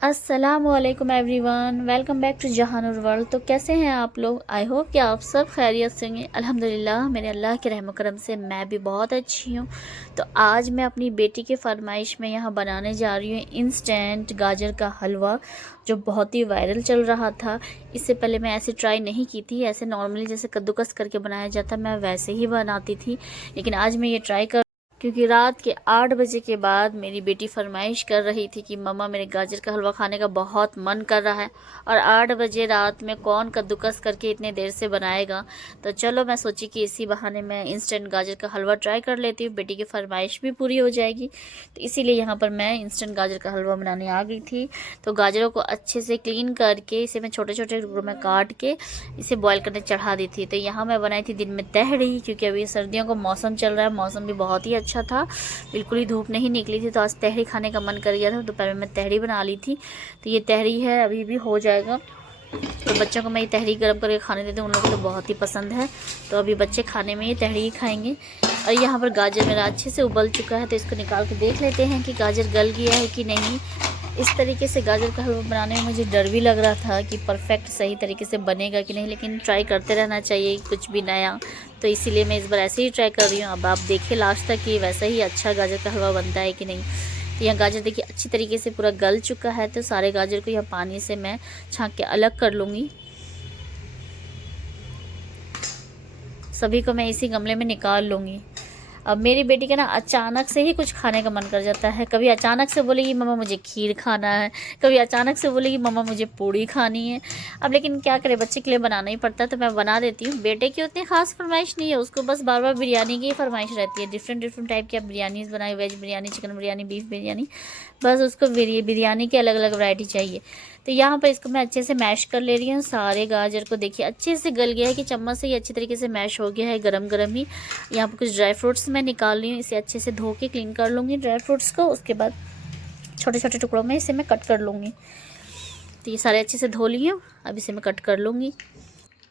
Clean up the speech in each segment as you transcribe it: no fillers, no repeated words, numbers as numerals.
अस्सलामुअलैकुम everyone, welcome back to Jahanur world. तो कैसे हैं आप लोग? आई होप कि आप सब खैरियत से हैं। अल्हम्दुलिल्लाह मेरे अल्लाह के रहम करम से मैं भी बहुत अच्छी हूँ। तो आज मैं अपनी बेटी के फरमाइश में यहाँ बनाने जा रही हूँ इंस्टेंट गाजर का हलवा, जो बहुत ही वायरल चल रहा था। इससे पहले मैं ऐसे ट्राई नहीं की थी। ऐसे नॉर्मली जैसे कद्दूकस करके बनाया जाता मैं वैसे ही बनाती थी, लेकिन आज मैं ये ट्राई कर, क्योंकि रात के 8 बजे के बाद मेरी बेटी फरमाइश कर रही थी कि मम्मा मेरे गाजर का हलवा खाने का बहुत मन कर रहा है। और 8 बजे रात में कौन कद्दूकस करके इतने देर से बनाएगा। तो चलो मैं सोची कि इसी बहाने मैं इंस्टेंट गाजर का हलवा ट्राई कर लेती हूँ, बेटी की फरमाइश भी पूरी हो जाएगी। तो इसीलिए यहाँ पर मैं इंस्टेंट गाजर का हलवा बनाने आ गई थी। तो गाजरों को अच्छे से क्लीन करके इसे मैं छोटे छोटे टुकड़ों में काट के इसे बॉईल करने चढ़ा दी थी। तो यहाँ मैं बनाई थी दिन में तहरी, क्योंकि अभी सर्दियों का मौसम चल रहा है, मौसम भी बहुत ही अच्छा था, बिल्कुल ही धूप नहीं निकली थी। तो आज तहरी खाने का मन कर गया था, दोपहर में तहरी बना ली थी। तो ये तहरी है, अभी भी हो जाएगा। तो बच्चों को मैं ये तहरी गर्म करके खाने देती हूँ, उन लोगों को तो बहुत ही पसंद है। तो अभी बच्चे खाने में ये तहरी ही खाएंगे। और यहाँ पर गाजर मेरा अच्छे से उबल चुका है, तो इसको निकाल के देख लेते हैं कि गाजर गल गया है कि नहीं। इस तरीके से गाजर का हलवा बनाने में मुझे डर भी लग रहा था कि परफेक्ट सही तरीके से बनेगा कि नहीं, लेकिन ट्राई करते रहना चाहिए कुछ भी नया। तो इसीलिए मैं इस बार ऐसे ही ट्राई कर रही हूँ। अब आप देखिए लास्ट तक कि वैसा ही अच्छा गाजर का हलवा बनता है कि नहीं। तो यहाँ गाजर देखिए अच्छी तरीके से पूरा गल चुका है। तो सारे गाजर को यहाँ पानी से मैं छाँक के अलग कर लूँगी। सभी को मैं इसी गमले में निकाल लूँगी। अब मेरी बेटी का ना अचानक से ही कुछ खाने का मन कर जाता है। कभी अचानक से बोलेगी मम्मा मुझे खीर खाना है, कभी अचानक से बोलेगी मम्मा मुझे पूड़ी खानी है। अब लेकिन क्या करे, बच्चे के लिए बनाना ही पड़ता है, तो मैं बना देती हूँ। बेटे की उतनी खास फरमाइश नहीं है, उसको बस बार बार बिरयानी की फरमाइश रहती है। डिफरेंट डिफरेंट टाइप की आप बिरयानीज़ बनाई, veg biryani, chicken biryani, beef biryani, बस उसको बिरयानी की अलग अलग वैरायटी चाहिए। तो यहाँ पर इसको मैं अच्छे से मैश कर ले रही हूँ। सारे गाजर को देखिए अच्छे से गल गया है कि चम्मच से ही अच्छी तरीके से मैश हो गया है, गरम गरम ही। यहाँ पर कुछ ड्राई फ्रूट्स मैं निकाल रही हूँ, इसे अच्छे से धो के क्लीन कर लूँगी ड्राई फ्रूट्स को। उसके बाद छोटे छोटे टुकड़ों में इसे मैं कट कर लूँगी। तो ये सारे अच्छे से धो लिए, अब इसे मैं कट कर लूँगी।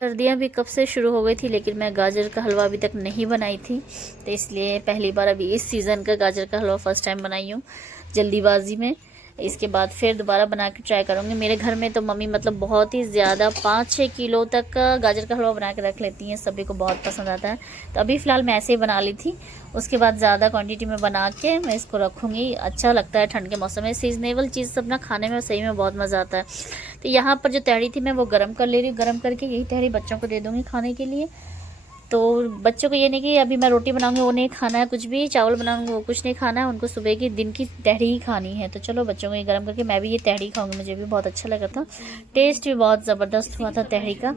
सर्दियाँ भी कब से शुरू हो गई थी, लेकिन मैं गाजर का हलवा अभी तक नहीं बनाई थी, तो इसलिए पहली बार अभी इस सीज़न का गाजर का हलवा फ़र्स्ट टाइम बनाई हूँ जल्दीबाजी में। इसके बाद फिर दोबारा बना के ट्राई करूँगी। मेरे घर में तो मम्मी मतलब बहुत ही ज़्यादा 5-6 किलो तक का गाजर का हलवा बना के रख लेती हैं, सभी को बहुत पसंद आता है। तो अभी फ़िलहाल मैं ऐसे ही बना ली थी, उसके बाद ज़्यादा क्वांटिटी में बना के मैं इसको रखूँगी। अच्छा लगता है ठंड के मौसम में, सीजनेबल चीज़ सब ना खाने में सही में बहुत मज़ा आता है। तो यहाँ पर जो तहरी थी मैं वो गर्म कर ले रही हूँ, गर्म करके यही तहरी बच्चों को दे दूँगी खाने के लिए। तो बच्चों को ये नहीं कि अभी मैं रोटी बनाऊंगी वो नहीं खाना है, कुछ भी चावल बनाऊंगी वो कुछ नहीं खाना है, उनको सुबह की दिन की तहरी ही खानी है। तो चलो बच्चों को ये गर्म करके मैं भी ये तहरी खाऊंगी। मुझे भी बहुत अच्छा लगा था, टेस्ट भी बहुत ज़बरदस्त हुआ था तहरी का।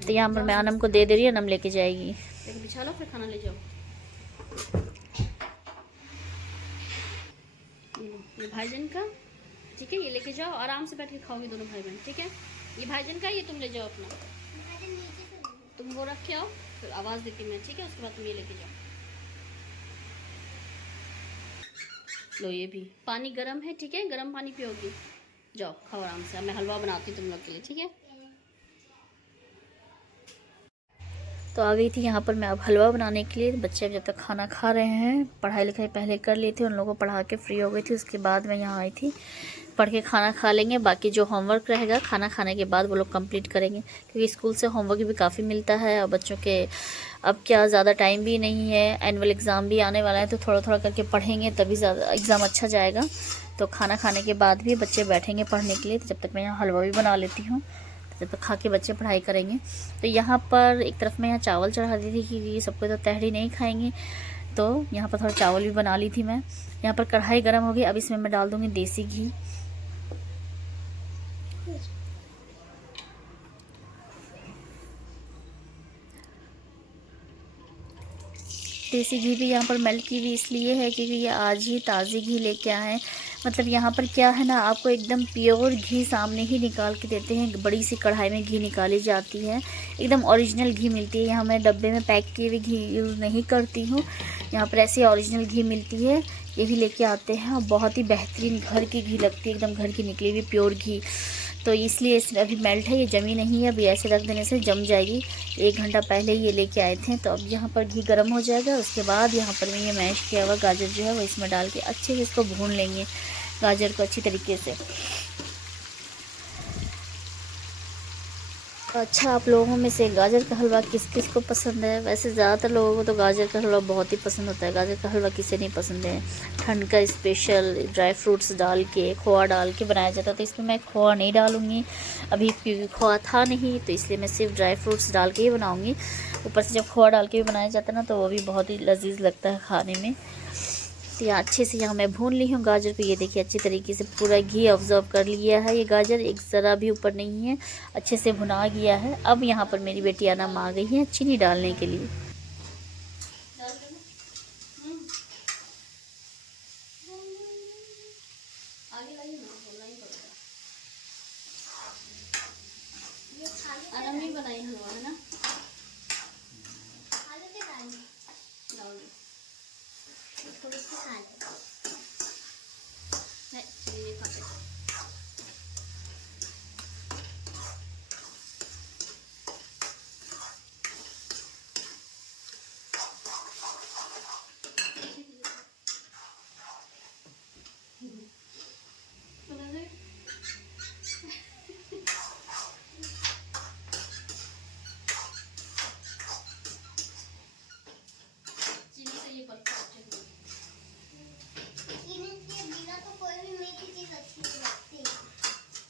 तो यहाँ पर मैं अनम को दे रही हूँ, अनम लेके जाएगी। बिछा लो फिर खाना ले जाओ। ये भाईजान का, ठीक है, ये लेके जाओ, आराम से बैठ के खाओगे दोनों भाई बहन, ठीक है। ये भाईजान का, ये तुम ले जाओ अपना, तुम वो रख के आओ, फिर आवाज़ देती मैं, ठीक है। उसके बाद तुम ये लेके जाओ। लो ये भी पानी गर्म है, ठीक है, गर्म पानी पियोगी, जाओ खाओ आराम से। अब मैं हलवा बनाती हूँ तुम लोग के लिए, ठीक है। तो आ गई थी यहाँ पर मैं अब हलवा बनाने के लिए। बच्चे अब जब तक खाना खा रहे हैं, पढ़ाई लिखाई पहले कर ली थी, उन लोगों को पढ़ा के फ्री हो गई थी, उसके बाद मैं यहाँ आई थी। पढ़ के खाना खा लेंगे, बाकी जो होमवर्क रहेगा खाना खाने के बाद वो लोग कंप्लीट करेंगे, क्योंकि स्कूल से होमवर्क भी काफ़ी मिलता है। और बच्चों के अब क्या ज़्यादा टाइम भी नहीं है, एनुअल एग्ज़ाम भी आने वाला है, तो थोड़ा थोड़ा करके पढ़ेंगे तभी ज़्यादा एग्ज़ाम अच्छा जाएगा। तो खाना खाने के बाद भी बच्चे बैठेंगे पढ़ने के लिए। तो जब तक मैं यहाँ हलवा भी बना लेती हूँ, जब तक खा के बच्चे पढ़ाई करेंगे। तो यहाँ पर एक तरफ मैं यहाँ चावल चढ़ा दी थी, क्योंकि सबको तो तहरी नहीं खाएंगे, तो यहाँ पर थोड़ा चावल भी बना ली थी मैं। यहाँ पर कढ़ाई गर्म हो गई, अब इसमें मैं डाल दूँगी देसी घी। देसी घी भी यहाँ पर मेल्ट की हुई इसलिए है क्योंकि ये आज ही ताज़ी घी लेके आए हैं। मतलब यहाँ पर क्या है ना, आपको एकदम प्योर घी सामने ही निकाल के देते हैं। बड़ी सी कढ़ाई में घी निकाली जाती है, एकदम ओरिजिनल घी मिलती है। यहाँ मैं डब्बे में पैक किए हुए घी यूज़ नहीं करती हूँ, यहाँ पर ऐसी ओरिजिनल घी मिलती है, यही लेके आते हैं। और बहुत ही बेहतरीन घर की घी लगती है, एकदम घर की निकली हुई प्योर घी। तो इसलिए इसमें अभी मेल्ट है, ये जमी नहीं है, अभी ऐसे रख देने से जम जाएगी। 1 घंटा पहले ही ये लेके आए थे। तो अब यहाँ पर घी गर्म हो जाएगा, उसके बाद यहाँ पर मैं ये मैश किया हुआ गाजर जो है वो इसमें डाल के अच्छे से इसको भून लेंगे। गाजर को अच्छी तरीके से। अच्छा, आप लोगों में से गाजर का हलवा किस किस को पसंद है? वैसे ज़्यादातर लोगों को तो गाजर का हलवा बहुत ही पसंद होता है। गाजर का हलवा किसे नहीं पसंद है? ठंड का स्पेशल ड्राई फ्रूट्स डाल के, खोआ डाल के बनाया जाता है। तो इसमें मैं खोआ नहीं डालूँगी अभी, क्योंकि खोआ था नहीं, तो इसलिए मैं सिर्फ ड्राई फ्रूट्स डाल के ही बनाऊँगी। ऊपर से जब खोआ डाल के भी बनाया जाता है ना, तो वो भी बहुत ही लजीज लगता है खाने में। तो यहाँ अच्छे से यहाँ मैं भून ली हूँ गाजर को। ये देखिए अच्छी तरीके से पूरा घी ऑब्जर्व कर लिया है। ये गाजर एक ज़रा भी ऊपर नहीं है, अच्छे से भुना गया है। अब यहाँ पर मेरी बेटी अनम आ गई है चीनी डालने के लिए। अनम ही बनाई हलवा है ना। थोड़ी सी खा ले। नहीं, चलिए खा ले।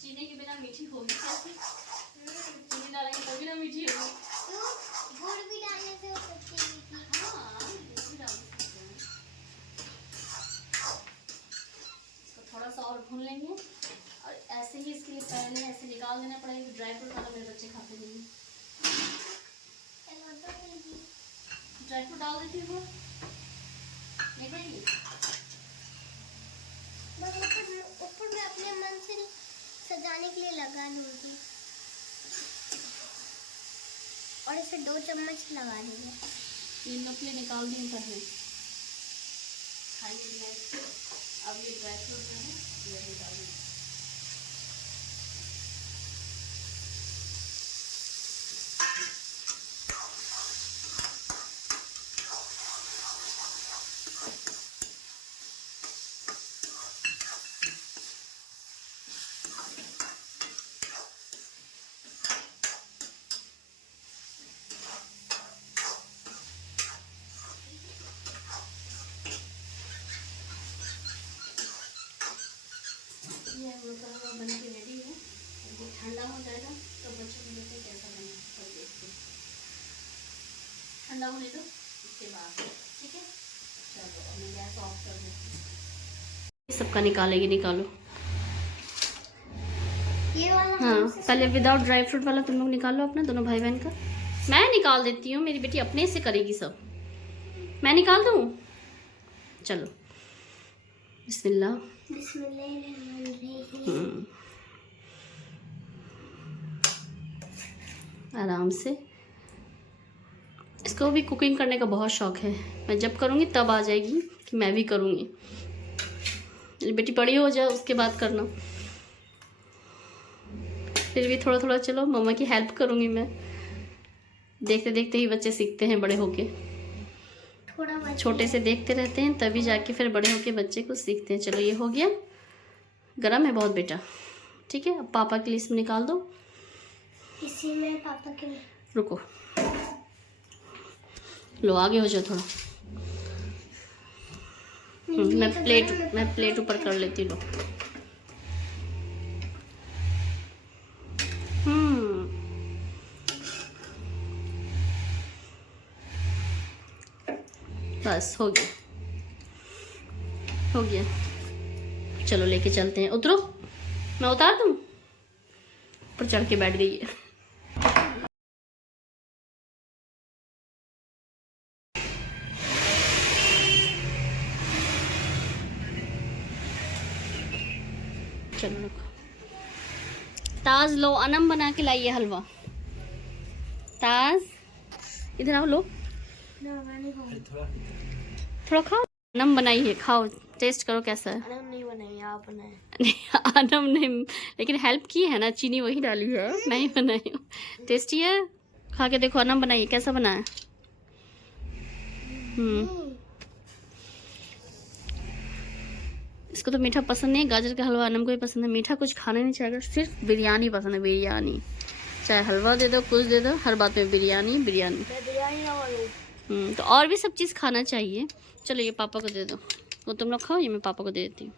चीनी के बिना मीठी होगी कैसे? चीनी डालेंगे तभी ना मीठी होगी। गुड़ भी डालने से हो सकती है मीठी। हाँ, गुड़ भी डाल सकते हैं। इसको थोड़ा सा और भून लेंगे, और ऐसे ही इसके लिए पहले ऐसे निकाल देना पड़ेगा। ड्राई फ्रूट वाला मेरे बच्चे खाते नहीं। ड्राई फ्रूट डाल देती हूँ, नहीं खाएंगी? ऊपर में अपने मन से सजाने के लिए लगा लूंगी, और इसे 2 चम्मच लगा देंगे। इन लोग के लिए निकाल दी पहले खाएंगे बिना इसके। अब ये ड्राई फ्रूट है, ये निकाल देंगे। ये हम लोग का हलवा बन के रेडी है। ये ठंडा हो जाएगा तो बच्चों को देखते कैसा बना, सब देखते हैं। ठंडा होने दो, इसके बाद ठीक है। चलो अब मैं गैस ऑफ कर देती हूँ। सबका निकालेगी, निकालो ये वाला। हाँ, पहले विदाउट ड्राई फ्रूट वाला तुम लोग निकालो अपना, दोनों भाई बहन का। मैं निकाल देती हूँ, मेरी बेटी अपने से करेगी सब। मैं निकाल दूँ? चलो, बिस्मिल्लाह। आराम से। इसको भी कुकिंग करने का बहुत शौक है। मैं जब करूँगी तब आ जाएगी कि मैं भी करूँगी। मेरी बेटी बड़ी हो जाए उसके बाद करना। फिर भी थोड़ा थोड़ा चलो, मम्मा की हेल्प करूँगी मैं। देखते देखते ही बच्चे सीखते हैं बड़े होके। छोटे से देखते रहते हैं, तभी जाके फिर बड़े होके बच्चे कुछ सीखते हैं। चलो ये हो गया, गरम है बहुत बेटा। ठीक है, अब पापा के लिए इसमें निकाल दो। इसी में पापा के लिए रुको, लो आगे हो जाओ थोड़ा। मैं प्लेट ऊपर कर लेती हूँ। बस हो गया, हो गया। चलो लेके चलते हैं। उतरो, मैं उतार दूँ? ऊपर चढ़ के बैठ गई है। चलो रुको। ताज लो, अनम बना के लाइए हलवा। ताज इधर आओ, लो थोड़ा खाओ। अनम बनाई है, खाओ, टेस्ट करो कैसा है। अनम नहीं बनाई, आप बनाए। अनम नहीं, लेकिन हेल्प की है ना, चीनी वही डाली है, मैं ही बनाई हूँ। टेस्टी है, खा के देखो। अनम बनाइए, कैसा बना है? इसको तो मीठा पसंद नहीं है, गाजर का हलवा अनम को ही पसंद है, मीठा कुछ खाना नहीं चाहेगा, सिर्फ बिरयानी पसंद है, बिरयानी। चाहे हलवा दे दो, कुछ दे दो, हर बात में बिरयानी बिरयानी। तो और भी सब चीज़ खाना चाहिए। चलो ये पापा को दे दो, वो तुम लोग खाओ, ये मैं पापा को दे देती हूँ।